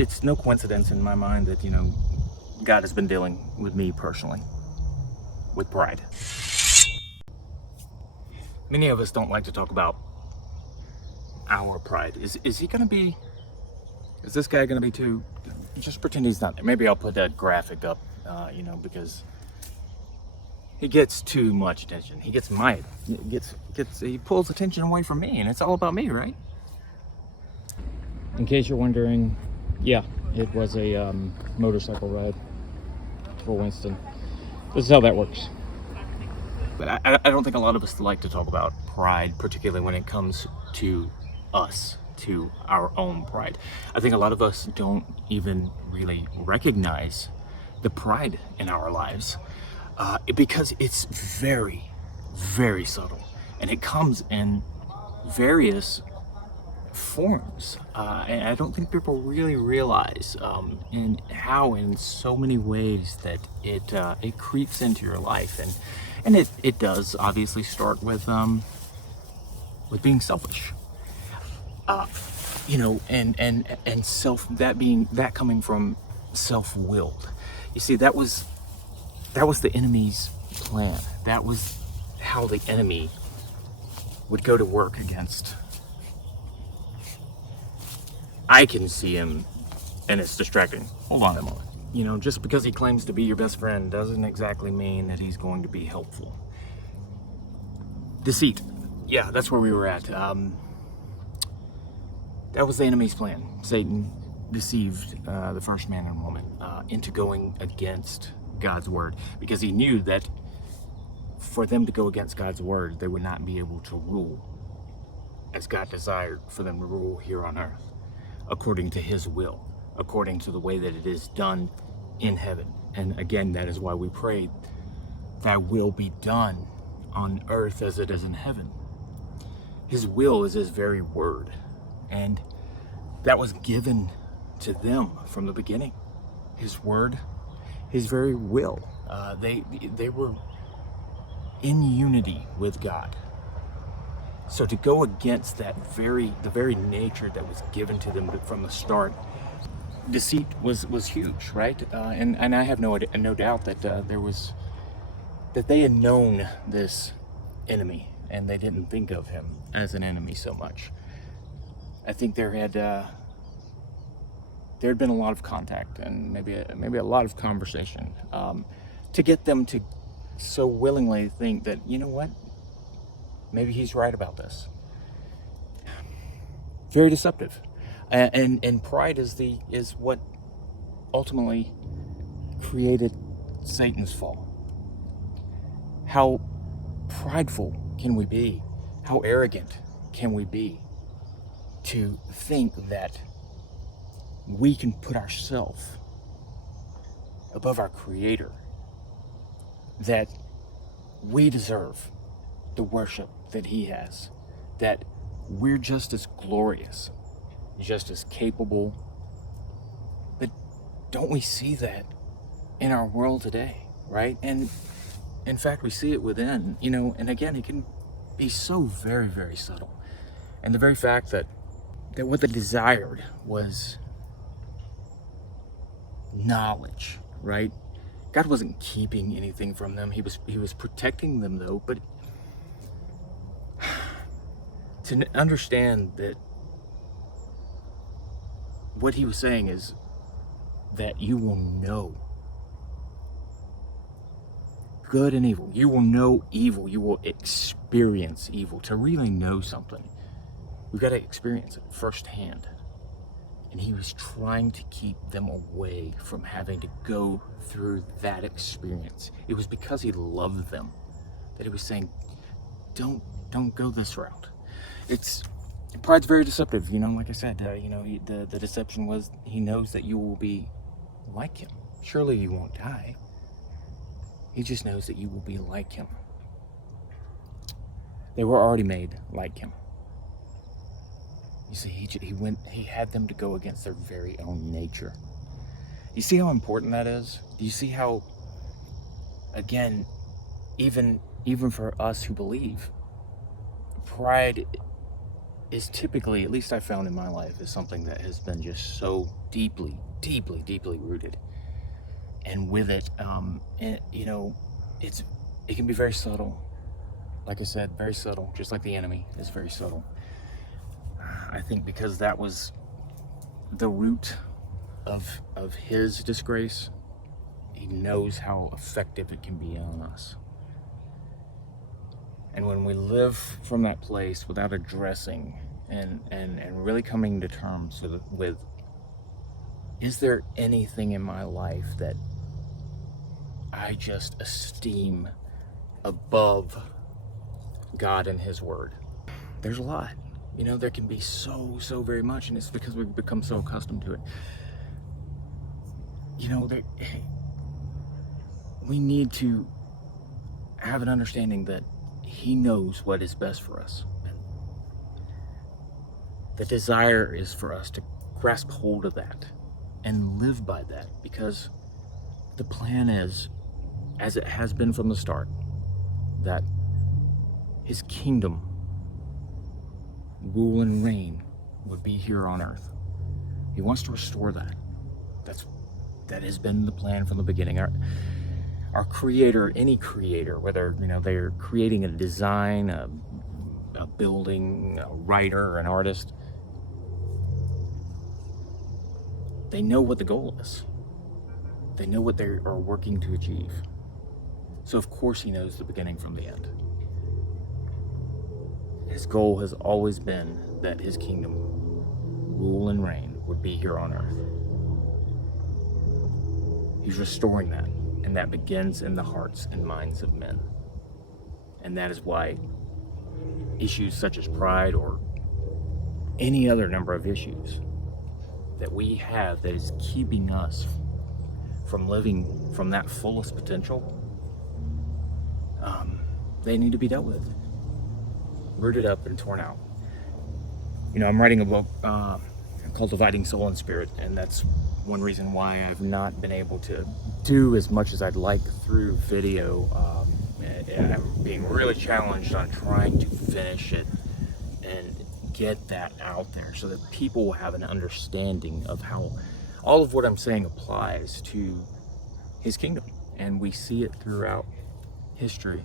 it's no coincidence in my mind that, God has been dealing with me personally with pride. Many of us don't like to talk about our pride. Is this guy gonna be too? Just pretend he's not there. Maybe I'll put that graphic up, because he gets too much attention. He he pulls attention away from me, and it's all about me, right? In case you're wondering, yeah, it was a motorcycle ride for Winston. This is how that works. But I don't think a lot of us like to talk about pride, particularly when it comes to us, to our own pride. I think a lot of us don't even really recognize the pride in our lives because it's very, very subtle, and it comes in various forms, and I don't think people really realize in how, in so many ways, that it creeps into your life, and it does obviously start with being selfish, and that coming from self-willed. You see, that was the enemy's plan. That was how the enemy would go to work against. I can see him, and it's distracting. Hold on a moment. Just because he claims to be your best friend doesn't exactly mean that he's going to be helpful. Deceit. Yeah, that's where we were at. That was the enemy's plan. Satan deceived the first man and woman into going against God's word, because he knew that for them to go against God's word, they would not be able to rule as God desired for them to rule here on earth, according to his will, according to the way that it is done in heaven. And again, that is why we pray, thy will be done on earth as it is in heaven. His will is his very word, and that was given to them from the beginning. His word, his very will. They were in unity with God. So to go against the very nature that was given to them from the start, deceit was huge, right? And I have no doubt that that they had known this enemy, and they didn't think of him as an enemy so much. I think there had been a lot of contact, and maybe a lot of conversation to get them to so willingly think that, you know what, maybe he's right about this. Very deceptive, and pride is what ultimately created Satan's fall. How prideful can we be? How arrogant can we be to think that we can put ourselves above our Creator, that we deserve the worship that he has, that we're just as glorious, just as capable. But don't we see that in our world today, right? And in fact, we see it within, and again, it can be so very, very subtle. And the very fact that what they desired was knowledge, right? God wasn't keeping anything from them. He was protecting them, though. But to understand that what he was saying is that you will know good and evil. You will know evil. You will experience evil. To really know something, we've got to experience it firsthand. And he was trying to keep them away from having to go through that experience. It was because he loved them that he was saying, don't go this route. Pride's very deceptive, like I said. The deception was, he knows that you will be like him. Surely you won't die. He just knows that you will be like him. They were already made like him. You see, he had them to go against their very own nature. You see how important that is? Do you see how, again, even for us who believe, pride is typically, at least I found in my life, is something that has been just so deeply rooted. And with it, it can be very subtle. Like I said, very subtle, just like the enemy is very subtle. I think because that was the root of his disgrace, he knows how effective it can be on us. And when we live from that place without addressing and really coming to terms with, is there anything in my life that I just esteem above God and his word? There's a lot. There can be so very much, and it's because we've become so accustomed to it. We need to have an understanding that he knows what is best for us. The desire is for us to grasp hold of that and live by that, because the plan is, as it has been from the start, that his kingdom, rule and reign, would be here on earth. He wants to restore that. That has been the plan from the beginning. Our creator, any creator, whether they're creating a design, a building, a writer, or an artist, they know what the goal is. They know what they are working to achieve. So of course he knows the beginning from the end. His goal has always been that his kingdom, rule and reign, would be here on earth. He's restoring that, and that begins in the hearts and minds of men. And that is why issues such as pride, or any other number of issues that we have that is keeping us from living from that fullest potential, they need to be dealt with, rooted up and torn out. I'm writing a book called Dividing Soul and Spirit, and that's one reason why I've not been able to do as much as I'd like through video. And I'm being really challenged on trying to finish it and get that out there so that people will have an understanding of how all of what I'm saying applies to his kingdom. And we see it throughout history.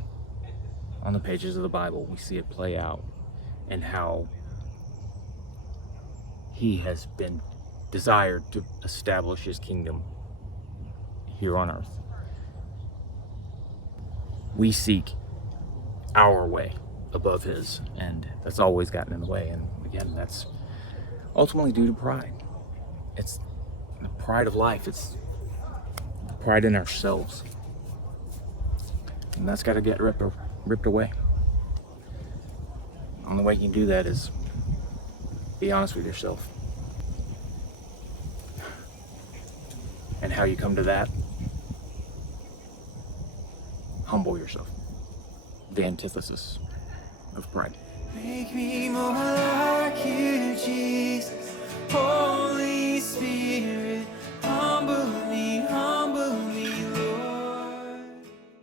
On the pages of the Bible, we see it play out, and how he has been desired to establish his kingdom here on earth. We seek our way above his, and that's always gotten in the way. And again, that's ultimately due to pride. It's the pride of life. It's the pride in ourselves, and that's got to get ripped away. The only way you can do that is be honest with yourself. And how you come to that? Humble yourself. The antithesis of pride. Make me more like